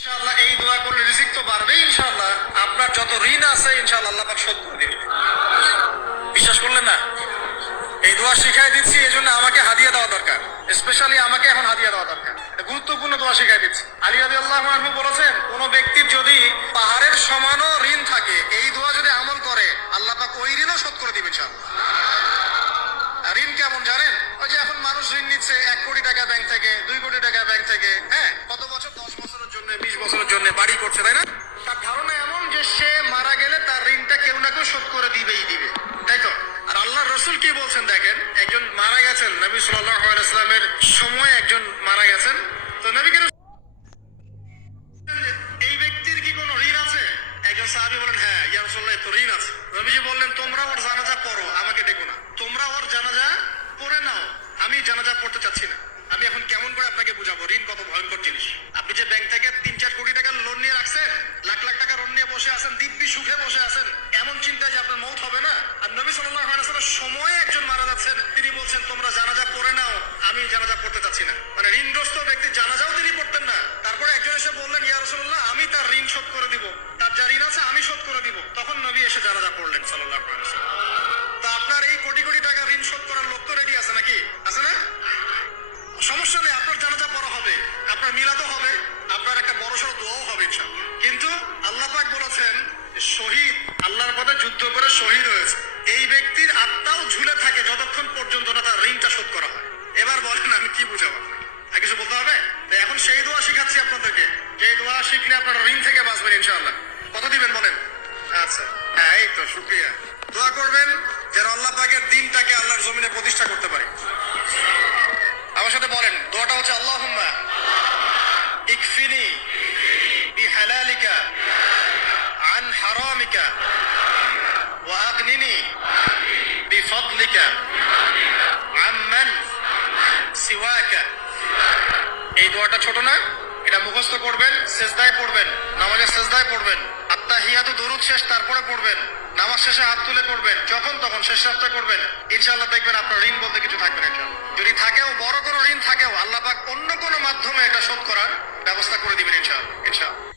ইনশাআল্লাহ এই দোয়া করলে রিজিক তো বাড়বে ইনশাআল্লাহ। আপনার যত ঋণ আছে ইনশাআল্লাহ আল্লাহ পাক শোধ করে দিবে। বিশ্বাস করলেন না? এই দোয়া শিখাই দিচ্ছি, এই জন্য আমাকে হাদিয়া দেওয়া দরকার। স্পেশালি আমাকে এখন হাদিয়া দেওয়া দরকার। এটা গুরুত্বপূর্ণ দোয়া শিখাই দিচ্ছি। আলী রাদিয়াল্লাহু আনহু বলেছেন, কোন ব্যক্তির যদি পাহাড়ের সমানও ঋণ থাকে, এই দোয়া যদি আমল করে আল্লাহ পাক ওই ঋণও শোধ করে দিবেন ইনশাআল্লাহ। ঋণ কেমন জানেন? ওই যে এখন মানুষ ঋণ নিচ্ছে 1 কোটি টাকা ব্যাংক থেকে, 2 কোটি টাকা ব্যাংক থেকে, হ্যাঁ, কত বছর, 10 বছরের জন্য, 20 বছরের জন্য বাড়ি করছে, তাই না? তার ধারণা এমন যে সে মারা গেলে তার ঋণটা কেউ না কেউ শোধ করে দিবেই দিবে, তাই তো? আর আল্লাহর রাসূল কি বলছেন দেখেন, একজন মারা গেছেন, নবী সাল্লাল্লাহু আলাইহি ওয়াসাল্লামের সময় একজন মারা গেছেন। তো নবী কেন এই ব্যক্তির কি কোনো ঋণ আছে? একজন সাহাবী বলেন, হ্যাঁ ইয়া রাসূলুল্লাহ, তো ঋণ আছে। নবীজি বললেন, তোমরা ওর জানাজা পড়ো, আমাকে ডেকো না। তোমরা ওর জানাজা পড়ে নাও, আমি জানাজা পড়তে চাচ্ছি না। আমি এখন কেমন করে আপনাকে বুঝাবো ঋণ কত ভয়ঙ্কর জিনিস? আপনি যে ব্যাংক থেকে 3-4 কোটি টাকা লোন নিয়ে রাখছেন, লাখ লাখ টাকা লোন নিয়ে বসে আছেন, দিব্যি সুখে বসে আছেন, এমন চিন্তা যে আপনার মৌত হবে না। আর নবী সাল্লাল্লাহু আলাইহি ওয়াসাল্লামের সময়ে একজন মারা যাচ্ছেন, তিনি বলছেন তোমরা জানাজা পড়ে নাও, আমি জানাজা পড়তে চাচ্ছি না। মানে ঋণগ্রস্ত ব্যক্তি জানাজাও তিনি পড়তেন না। তারপরে একজন এসে বললেন, ইয়া রাসূলুল্লাহ, আমি তার ঋণ শোধ করে দিব, তার যা ঋণ আছে আমি শোধ করে দিব। তখন নবী এসে জানাজা পড়লেন সাল্লাল্লাহু আলাইহি ওয়াসাল্লাম। তো আপনার এই কোটি কোটি টাকা ঋণ শোধ করার লোক তো রেডি আছে নাকি? আছে না? সমস্যা নেই, আপনার জানাজা পড়া হবে, আপনার মিলাদও হবে, আপনার একটা বড়সড় দোয়াও হবে ইনশাআল্লাহ। কিন্তু আল্লাহ পাক বলেছেন, শহীদ, আল্লাহর পথে যুদ্ধ করে শহীদ হয়েছে, এই ব্যক্তির আত্মাও ঝুলে থাকে যতক্ষণ পর্যন্ত না তার ঋণটা শোধ করা হয়। এবার বলেন আমি কি বুঝাবো আপনাকে? আর কিছু বলতে হবে? তো এখন সেই দোয়া শিখাচ্ছি আপনাদেরকে, যে দোয়া শিখলে আপনারা ঋণ থেকে বাঁচবেন ইনশাআল্লাহ। কত দিবেন বলেন? আচ্ছা, হ্যাঁ, এই তো, শুকরিয়া। দোয়া করবেন যেন আল্লাহ পাকের দ্বীনটাকে আল্লাহর জমিনে প্রতিষ্ঠা করতে পারে। আমার সাথে বলেন, দোয়াটা হচ্ছে, আল্লাহুম্মা ইকফিনি বিহালালিকা আন হারামিকা ওয়া আগনিনি বিফদলিকা আম্মান সিওয়াকা। এই দোয়াটা ছোট না? এটা মুখস্থ করবেন, সেজদায় পড়বেন, নামাজের সেজদায় পড়বেন, আত্তাহিয়াতু দরুদ শেষ তারপরে পড়বেন, নামাজ শেষে হাত তুলে পড়বেন, যখন তখন শেষ রাতটা করবেন, ইনশাআল্লাহ দেখবেন আপনার ঋণ বলতে কিছু থাকবে না ইনশাআল্লাহ। যদি থাকেও, বড় কোনো ঋণ থাকেও, আল্লাহ পাক অন্য কোনো মাধ্যমে এটা শোধ করার ব্যবস্থা করে দিবেন ইনশাআল্লাহ। ইনশাআল্লাহ।